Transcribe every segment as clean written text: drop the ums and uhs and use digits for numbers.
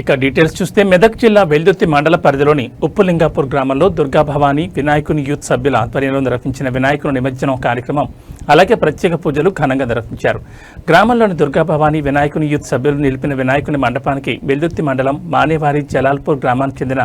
ఇక డీటెయిల్స్ చూస్తే మెదక్ జిల్లా వెల్దుర్తి మండల పరిధిలోని ఉప్పులింగాపూర్ గ్రామంలో దుర్గా భవానీ వినాయకుని యూత్ సభ్యుల ఆధ్వర్యంలో నిర్వహించిన వినాయకుని నిమజ్జనం కార్యక్రమం అలాగే ప్రత్యేక పూజలు ఘనంగా నిర్వహించారు. గ్రామంలోని దుర్గా భవానీ వినాయకుని యూత్ సభ్యులు నిలిపిన వినాయకుని మండపానికి వెల్దుర్తి మండలం మానేవారి జలాల్పూర్ గ్రామానికి చెందిన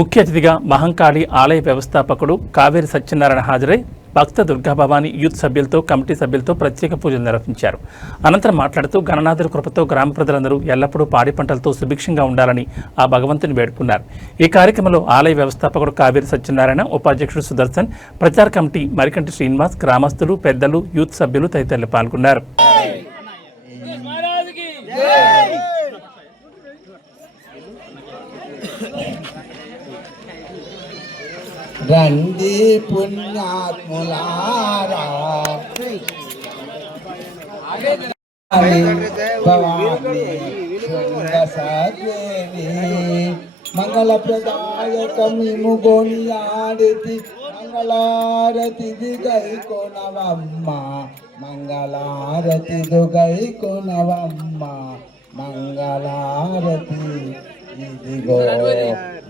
ముఖ్య అతిథిగా మహంకాళి ఆలయ వ్యవస్థాపకుడు కావేరి సత్యనారాయణ హాజరై భక్త దుర్గా భవానీ యూత్ సభ్యులతో కమిటీ సభ్యులతో ప్రత్యేక పూజలు నిర్వహించారు. అనంతరం మాట్లాడుతూ గణనాథుడి కృపతో గ్రామ ప్రజలందరూ ఎల్లప్పుడూ పాడి పంటలతో సుభిక్షంగా ఉండాలని ఆ భగవంతుని వేడుకున్నారు. ఈ కార్యక్రమంలో ఆలయ వ్యవస్థాపకుడు కావేరి సత్యనారాయణ, ఉపాధ్యక్షుడు సుదర్శన్, ప్రచార కమిటీ మరికంటి శ్రీనివాస్, గ్రామస్తులు, పెద్దలు, యూత్ సభ్యులు తదితరులు పాల్గొన్నారు. రండి పుణ్యాత్ములారా భవానీ సద్దేవి మంగళ ప్రదాయకమిము గోనియాడితి మంగళారతి దిగై కొనవమ్మ మంగళారతి దుగై కొనవమ్మ మంగళారతి ఇదిగో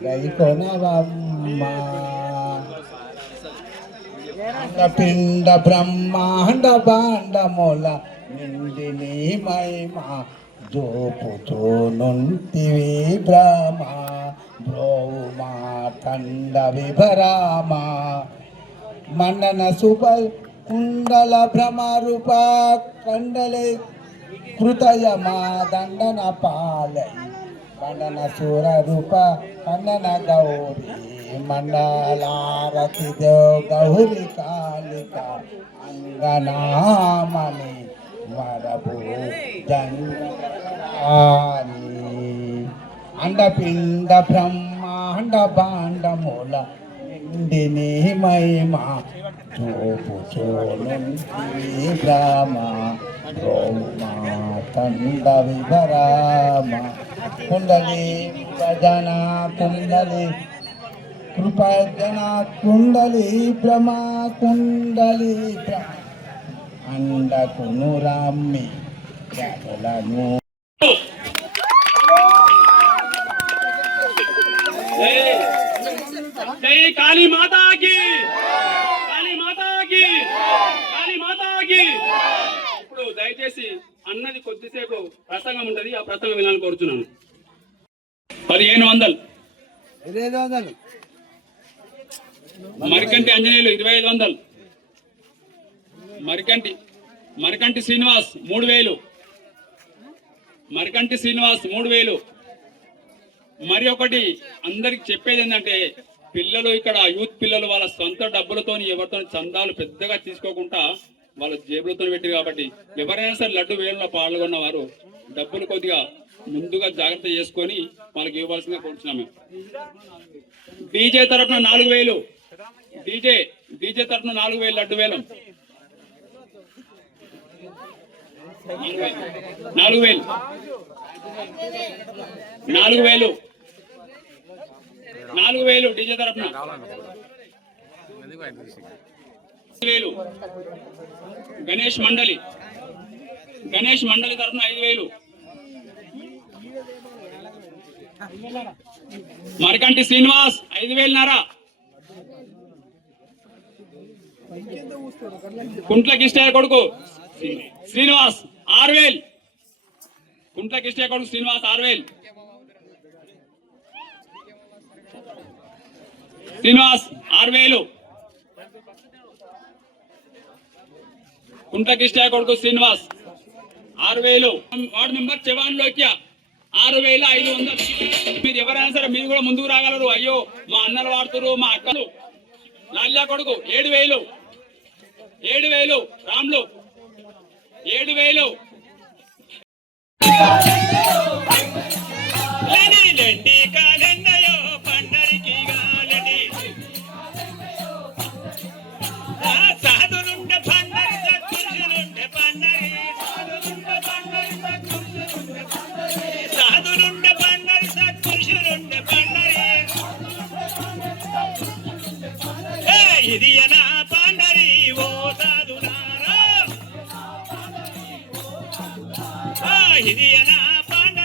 గై కొనవమ్మ పిండ బ్రహ్మాండ బాండముల నిండిని మహిమా జోపుతూ నుంటివి బ్రహ్మ బ్రోమా తండ విభరామ మండన సుభ కుండల భ్రమరూప కండలే కృతయమా దండన పాలై మండన సుర రూప కండన గౌరీ మండలారతి గౌరి కాళిక అంగనామణి వరభూ జంగాని అండపిండ బ్రహ్మాండ బాండముల నిండిని మహిమా చూపుచోనుంటి బ్రహ్మ బ్రహ్మా తండ విభరామ కుండలి భజన కుండలి కృపజన కుండలి భ్రమా కుండలి అండకును రామ్మి జగలను జై కాళీ మాతా కీ, కాళీ మాతా కీ, కాళీ మాతా కీ. ఇప్పుడు దయచేసి అన్నది కొద్దిసేపు ప్రసంగం ఉంటది, ఆ ప్రసంగం వినాలని కోరుతున్నాను. 1500 మరికంటి అంజనేయులు 2500, మరికంటి శ్రీనివాస్ 3000, మరికంటి శ్రీనివాస్ 3000. మరి ఒకటి అందరికి చెప్పేది ఏంటంటే, పిల్లలు ఇక్కడ యూత్ పిల్లలు వాళ్ళ సొంత డబ్బులతో ఎవరితో చందాలు పెద్దగా తీసుకోకుండా వాళ్ళ జేబులతో పెట్టారు కాబట్టి ఎవరైనా సరే లడ్డు వేలంలో పాల్గొన్న వారు డబ్బులు కొద్దిగా ముందుగా జాగ్రత్త చేసుకొని వాళ్ళకి ఇవ్వాల్సిందిగా కోరుతున్నాము. డీజే తరఫున 4000, డీజే తరఫున 4000 లడ్డు వేలం 4000 డీజే తరఫున 5000. గణేష్ మండలి తరఫున 5000. మరికంటి శ్రీనివాస్ 5000. కుంట్ల కిష్టయ్య కొడుకు శ్రీనివాస్ 6000. కుంట్ల కిష్టయ్య కొడుకు శ్రీనివాస్ 6000. శ్రీనివాస్ 6000. కుంట్ల కిష్టయ్య కొడుకు శ్రీనివాస్ 6000. Ward member Chavan Lokya 6500. మీరు ఎవరైనా సరే మీరు కూడా ముందుకు రాగలరు. అయ్యో మా అన్నలు వాడుతున్నారు, మా అక్కలు. లాల్యా కొడుకు 7000. రాములు 7000. ఇదియనా పండరి ఓ సాధునారా, ఇదియనా పండ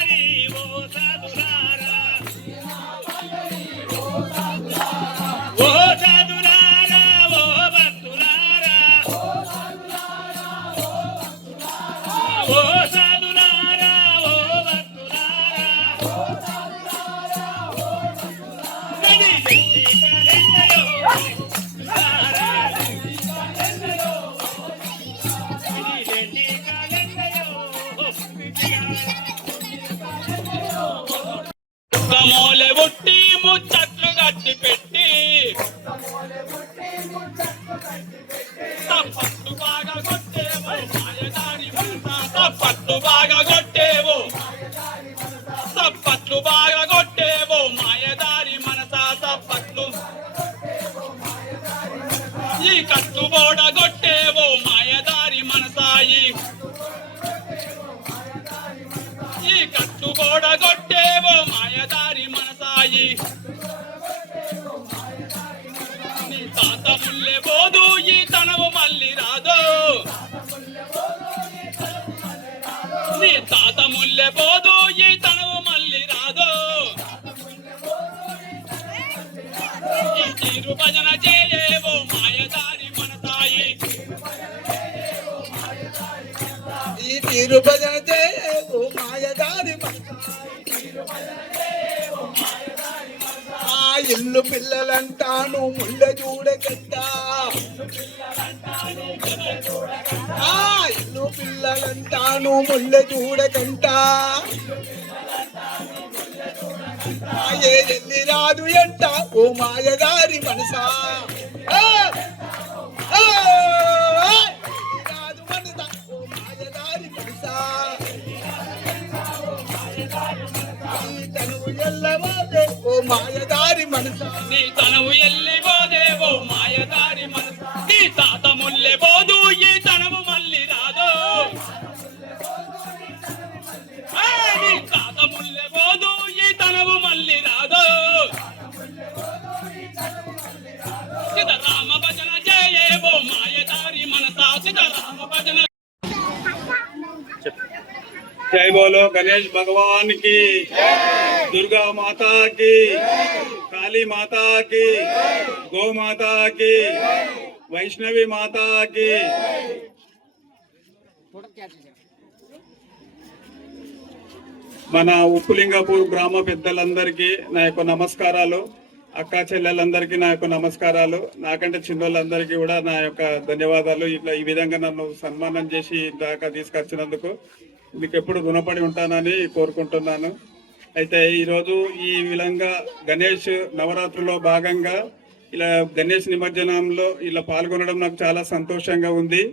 తీరు భజన చేయ ఓ మాయదారి ఆ ఇల్లు పిల్లలంటాను ముళ్ళ చూడకంట ఆ ఇల్లు పిల్లలంటాను ముళ్ళ చూడకంట ఎల్లి రాదు ఎంట ఓ మాయదారి మనసా రాదు మనసా ఓ మాయదారి మనసా తనువు ఎల్లవాదే ఓ మాయదారి మనసా నీ తనవు ఎల్లిపోదే ఓ మాయదారి మనసు నీ తాత ముల్లె పోదు ఈ తనవు మళ్ళీ రాదు నీ తాత ముల్లె పోదు ఈ తనవు మళ్ళీ రాదు సీతారామ భజన జయ ఓ మాయదారి మనసా సీతారామ భజన जय बोलो गणेश भगवान की दुर्गा माता की काली माता की गौ माता की वैष्णवी माता की మన ఉప్పులింగపూర్ గ్రామ పెద్దలందరికీ నా యొక్క నమస్కారాలు అక్కా చెల్లెలందరికీ నా యొక్క నమస్కారాలు నాకంటే చిన్నోళ్ళందరికీ కూడా నా యొక్క ధన్యవాదాలు ఇట్లా ఈ విధంగా నన్ను సన్మానం చేసి దాకా తీసుకొచ్చినందుకు మీకు ఎప్పుడు రుణపడి ఉంటానని కోరుకుంటున్నాను. అయితే ఈరోజు ఈ విధంగా గణేష్ నవరాత్రిలో భాగంగా ఇలా గణేష్ నిమజ్జనంలో ఇలా పాల్గొనడం నాకు చాలా సంతోషంగా ఉంది.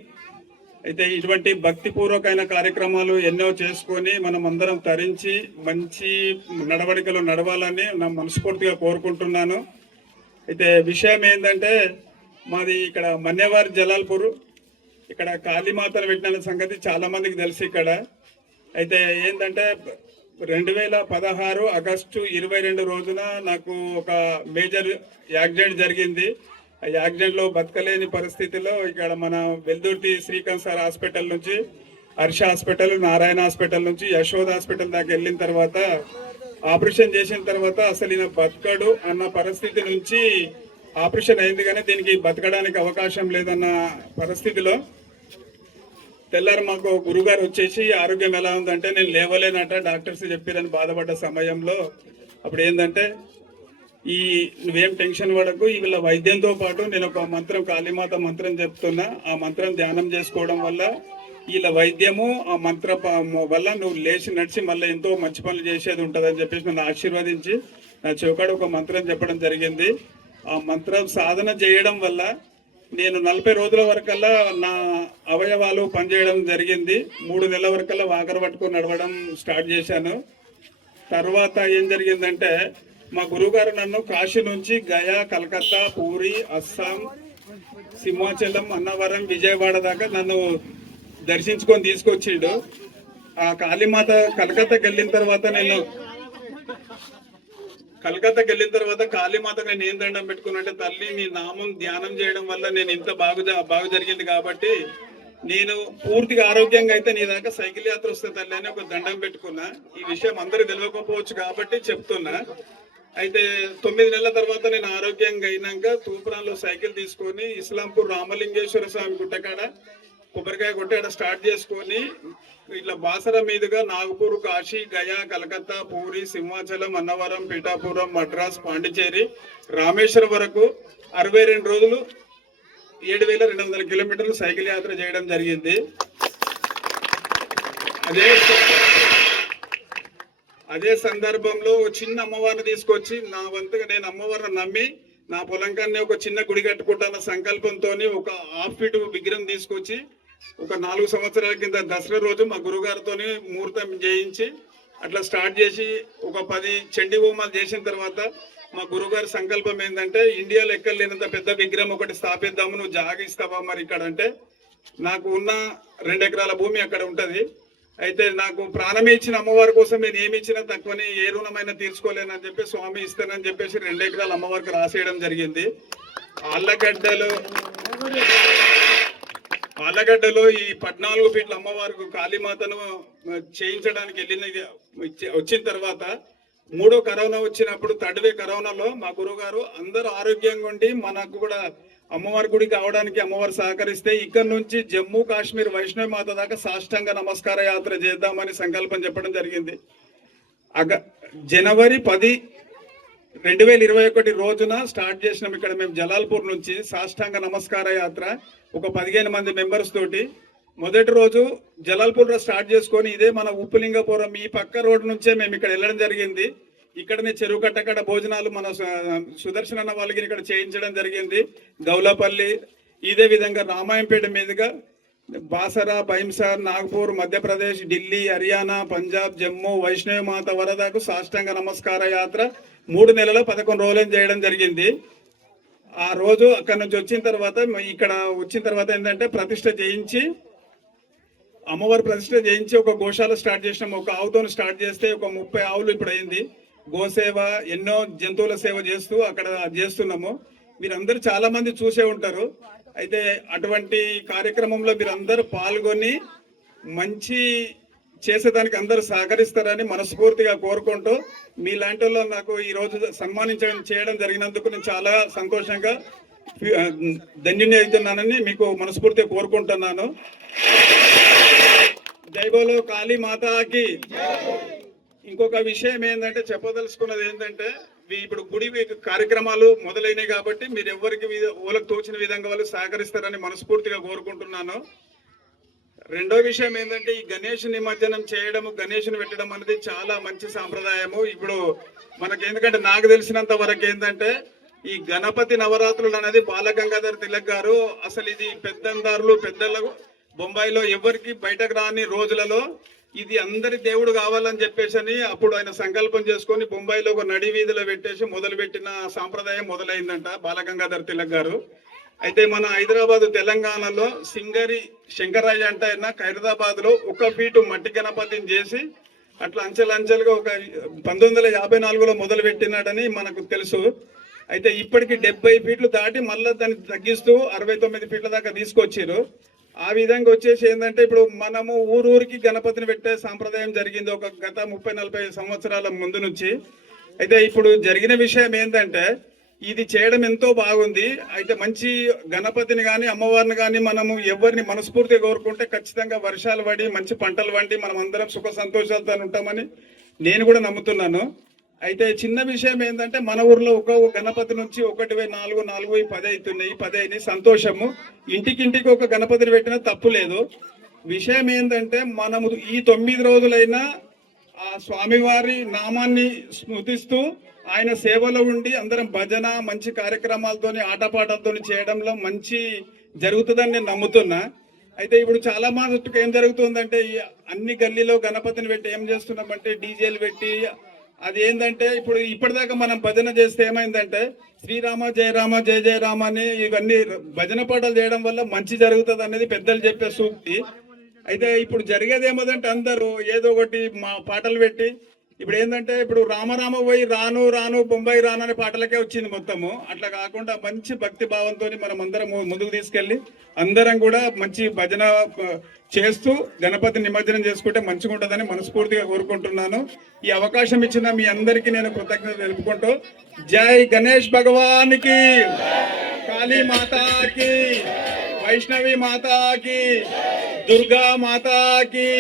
అయితే ఇటువంటి భక్తిపూర్వకమైన కార్యక్రమాలు ఎన్నో చేసుకొని మనం అందరం తరించి మంచి నడవడికలు నడవాలని నా మనస్ఫూర్తిగా కోరుకుంటున్నాను. అయితే విషయం ఏంటంటే మాది ఇక్కడ మన్యవారి జలాల్పూర్, ఇక్కడ కాళీమాతను పెట్టిన సంగతి చాలా మందికి తెలుసు. ఇక్కడ అయితే ఏంటంటే 2016 ఆగస్టు 22 రోజున నాకు ఒక మేజర్ యాక్సిడెంట్ జరిగింది. ఆ యాక్సిడెంట్లో బతకలేని పరిస్థితిలో ఇక్కడ మన వెల్దుర్తి శ్రీకాంత్ సార్ హాస్పిటల్ నుంచి హర్ష హాస్పిటల్, నారాయణ హాస్పిటల్ నుంచి యశోద హాస్పిటల్ దాకా వెళ్ళిన తర్వాత ఆపరేషన్ చేసిన తర్వాత అసలు ఈయన బతకడు అన్న పరిస్థితి నుంచి ఆపరేషన్ అయింది, కానీ దీనికి బతకడానికి అవకాశం లేదన్న పరిస్థితిలో తెల్లారు మాకు గురుగారు వచ్చేసి ఆరోగ్యం ఎలా ఉందంటే నేను లేవలేనట డాక్టర్స్ చెప్పారని బాధపడ్డ సమయంలో అప్పుడు ఏంటంటే నువ్వేం టెన్షన్ పడకు, వీళ్ళ వైద్యంతో పాటు నేను ఒక మంత్రం కాళీమాత మంత్రం చెప్తున్నా, ఆ మంత్రం ధ్యానం చేసుకోవడం వల్ల వీళ్ళ వైద్యము ఆ మంత్ర వల్ల నువ్వు లేచి నడిచి మళ్ళీ ఎంతో మంచి పనులు చేసేది ఉంటుందని చెప్పేసి నన్ను ఆశీర్వదించి నా చెవుకాడు ఒక మంత్రం చెప్పడం జరిగింది. ఆ మంత్రం సాధన చేయడం వల్ల నేను 40 రోజుల వరకల్లా నా అవయవాలు పనిచేయడం జరిగింది. 3 నెలల వరకల్లా వాకర పట్టుకొని నడవడం స్టార్ట్ చేశాను. తర్వాత ఏం జరిగిందంటే మా గురువుగారు నన్ను కాశీ నుంచి గయా, కలకత్తా, పూరి, అస్సాం, సింహాచలం, అన్నవరం, విజయవాడ దాకా నన్ను దర్శించుకొని తీసుకొచ్చిండు. ఆ కాళీమాత కలకత్తాకి వెళ్ళిన తర్వాత కాళీమాత నేను ఏం దండం పెట్టుకున్నట్టే, తల్లి నీ నామం ధ్యానం చేయడం వల్ల నేను ఇంత బాగా జరిగింది కాబట్టి నేను పూర్తిగా ఆరోగ్యంగా అయితే నీ దాకా సైకిల్ యాత్ర వస్తే తల్లి అని ఒక దండం పెట్టుకున్నా. ఈ విషయం అందరికి తెలియకపోవచ్చు కాబట్టి చెప్తున్నా. అయితే 9 నెలల తర్వాత నేను ఆరోగ్యంగా అయినాక తూప్రాన్లో సైకిల్ తీసుకొని ఇస్లాంపూర్ రామలింగేశ్వర స్వామి గుట్టకాడ కొబ్బరికాయ కొట్టాడ స్టార్ట్ చేసుకొని ఇట్లా బాసర మీదుగా నాగపూర్, కాశీ, గయా, కలకత్తా, పూరి, సింహాచలం, అన్నవరం, పీఠాపురం, మద్రాస్, పాండిచేరి, రామేశ్వరం వరకు 62 రోజులు 7,200 కిలోమీటర్లు సైకిల్ యాత్ర చేయడం జరిగింది. అదే సందర్భంలో చిన్న అమ్మవారిని తీసుకొచ్చి నా వంతుగా నేను అమ్మవారిని నమ్మి నా పొలం కన్నా ఒక చిన్న గుడి కట్టుకుంటాన్న సంకల్పంతో ఒక ½ ఫీట్ విగ్రహం తీసుకొచ్చి ఒక 4 సంవత్సరాల కింద దసరా రోజు మా గురుగారితో ముహూర్తం చేయించి అట్లా స్టార్ట్ చేసి ఒక 10 చండీ హోమాలు చేసిన తర్వాత మా గురుగారి సంకల్పం ఏంటంటే ఇండియాలో ఎక్కడ లేనంత పెద్ద విగ్రహం ఒకటి స్థాపిద్దాము, నువ్వు జాగిస్తావా మరి ఇక్కడ అంటే, నాకు ఉన్న 2 ఎకరాల భూమి అక్కడ ఉంటది. అయితే నాకు ప్రాణమే ఇచ్చిన అమ్మవారి కోసం నేను ఏమి ఇచ్చినా తక్కువని ఏ రుణమైనా తీర్చుకోలేనని చెప్పి స్వామి ఇస్తానని చెప్పేసి 2 ఎకరాలు అమ్మవారికి రాసేయడం జరిగింది. ఆళ్ళగడ్డలో ఈ 14 ఫీట్ల అమ్మవారికి కాళీమాతను చేయించడానికి వచ్చిన తర్వాత 3వ కరోనా వచ్చినప్పుడు 3rd వేవ్ కరోనాలో మా గురుగారు అందరూ ఆరోగ్యంగా ఉండి మనకు కూడా అమ్మవారి గుడి కావడానికి అమ్మవారు సహకరిస్తే ఇక్కడ నుంచి జమ్మూ కాశ్మీర్ వైష్ణవి మాత దాకా సాష్టాంగ నమస్కార యాత్ర చేద్దామని సంకల్పం చెప్పడం జరిగింది. జనవరి 10, 2021 రోజున స్టార్ట్ చేసినాం. ఇక్కడ మేము జలాల్పూర్ నుంచి సాష్టాంగ నమస్కార యాత్ర ఒక 15 మంది మెంబర్స్ తోటి మొదటి రోజు జలాల్పూర్లో స్టార్ట్ చేసుకొని ఇదే మన ఉప్పులింగపురం ఈ పక్క రోడ్డు నుంచే మేము ఇక్కడ వెళ్ళడం జరిగింది. ఇక్కడనే చెరువు కట్టకడ భోజనాలు మన సుదర్శన్ అన్న వాళ్ళకి ఇక్కడ చేయించడం జరిగింది. గౌలపల్లి ఇదే విధంగా రామాయంపేట మీదుగా బాసరా, భైంసార్, నాగపూర్, మధ్యప్రదేశ్, ఢిల్లీ, హర్యానా, పంజాబ్, జమ్మూ వైష్ణవి మాత వరదకు సాష్టాంగ నమస్కార యాత్ర 3 నెలల 11 రోజులు చేయడం జరిగింది. ఆ రోజు అక్కడ నుంచి వచ్చిన తర్వాత ఇక్కడ వచ్చిన తర్వాత ఏంటంటే ప్రతిష్ట చేయించి అమ్మవారి ప్రతిష్ట చేయించి ఒక గోశాల స్టార్ట్ చేసినాం. ఒక ఆవుతో స్టార్ట్ చేస్తే ఒక 30 ఆవులు ఇప్పుడు అయింది. గోసేవ ఎన్నో జంతువుల సేవ చేస్తూ అక్కడ చేస్తున్నాము. మీరందరూ చాలా మంది చూసే ఉంటారు. అయితే అటువంటి కార్యక్రమంలో మీరందరూ పాల్గొని మంచి చేసేదానికి అందరూ సహకరిస్తారని మనస్ఫూర్తిగా కోరుకుంటూ మీలాంటి వాళ్ళు నాకు ఈరోజు చేయడం జరిగినందుకు నేను చాలా సంతోషంగా ధన్యుని అవుతున్నానని మీకు మనస్ఫూర్తిగా కోరుకుంటున్నాను. జై బోలో కాళీ మాతాకి. ఇంకొక విషయం ఏంటంటే చెప్పదలుచుకున్నది ఏంటంటే ఇప్పుడు గుడి కార్యక్రమాలు మొదలైనవి కాబట్టి మీరు ఎవరికి ఊళ్ళకు తోచిన విధంగా వాళ్ళు సహకరిస్తారని మనస్ఫూర్తిగా కోరుకుంటున్నాను. రెండో విషయం ఏంటంటే ఈ గణేష్ నిమజ్జనం చేయడము, గణేష్ని పెట్టడం అనేది చాలా మంచి సాంప్రదాయము. ఇప్పుడు మనకి ఎందుకంటే నాకు తెలిసినంత వరకు ఏంటంటే ఈ గణపతి నవరాత్రులు అనేది బాలగంగాధర్ తిలక్ గారు అసలు ఇది పెద్దందారులు పెద్దలకు బొంబాయిలో ఎవరికి బయటకు రాని రోజులలో ఇది అందరి దేవుడు కావాలని చెప్పేసి అప్పుడు ఆయన సంకల్పం చేసుకొని బొంబాయిలో ఒక నడి వీధిలో పెట్టేసి మొదలుపెట్టిన సాంప్రదాయం మొదలైందంట బాలగంగాధర్ తిలక్ గారు. అయితే మన హైదరాబాద్ తెలంగాణలో సింగరి శంకరయ్య అంటే ఆయన హైదరాబాద్ లో 1 ఫీటు మట్టి గణపతిని చేసి అట్లా అంచెలంచెలుగా ఒక 1954లో మొదలు పెట్టినాడని మనకు తెలుసు. అయితే ఇప్పటికి 70 ఫీట్లు దాటి మళ్ళీ దాన్ని తగ్గిస్తూ 69 ఫీట్ల దాకా తీసుకొచ్చారు. ఆ విధంగా వచ్చేసి ఏంటంటే ఇప్పుడు మనము ఊరూరికి గణపతిని పెట్టే సాంప్రదాయం జరిగింది ఒక గత 30-40 సంవత్సరాల ముందు నుంచి. అయితే ఇప్పుడు జరిగిన విషయం ఏంటంటే ఇది చేయడం ఎంతో బాగుంది. అయితే మంచి గణపతిని కానీ అమ్మవారిని కానీ మనము ఎవరిని మనస్ఫూర్తిగా కోరుకుంటే ఖచ్చితంగా వర్షాలు పడి మంచి పంటలు పండి మనం అందరం సుఖ సంతోషాలతో ఉంటామని నేను కూడా నమ్ముతున్నాను. అయితే చిన్న విషయం ఏంటంటే మన ఊర్లో ఒక గణపతి నుంచి 1,400, 4,000, 10 అవుతున్నాయి. 10 అయినాయి, సంతోషము. ఇంటికింటికి ఒక గణపతిని పెట్టినా తప్పు లేదు. విషయం ఏంటంటే మనము ఈ 9 రోజులైనా ఆ స్వామివారి నామాన్ని స్మృతిస్తూ ఆయన సేవలో ఉండి అందరం భజన మంచి కార్యక్రమాలతోని ఆటపాటలతో చేయడంలో మంచి జరుగుతుందని నేను నమ్ముతున్నా. అయితే ఇప్పుడు చాలా మటుకు ఏం జరుగుతుందంటే అన్ని గల్లీలో గణపతిని పెట్టి ఏం చేస్తున్నామంటే డీజేలు పెట్టి అది ఏంటంటే ఇప్పుడు ఇప్పటిదాకా మనం భజన చేస్తే ఏమైందంటే శ్రీరామ జయ రామ జయ జయ రామ అని ఇవన్నీ భజన పాటలు చేయడం వల్ల మంచి జరుగుతుంది అనేది పెద్దలు చెప్పే సూక్తి. అయితే ఇప్పుడు జరిగేది ఏమోదంటే అందరూ ఏదో ఒకటి పాటలు పెట్టి ఇప్పుడు ఏంటంటే ఇప్పుడు రామరామ పోయి రాను రాను బొంబాయి రాను అనే పాటలకే వచ్చింది మొత్తము. అట్లా కాకుండా మంచి భక్తి భావంతో మనం అందరం ముందుకు తీసుకెళ్ళి అందరం కూడా మంచి భజన చేస్తూ గణపతి నిమజ్జనం చేసుకుంటే మంచిగా ఉంటుందని మనస్ఫూర్తిగా కోరుకుంటున్నాను. ఈ అవకాశం ఇచ్చిన మీ అందరికీ నేను కృతజ్ఞత తెలుపుకుంటూ జై గణేష్ భగవానికి, కాళీ మాతాకి, వైష్ణవి మాతాకి, దుర్గా మాతాకి.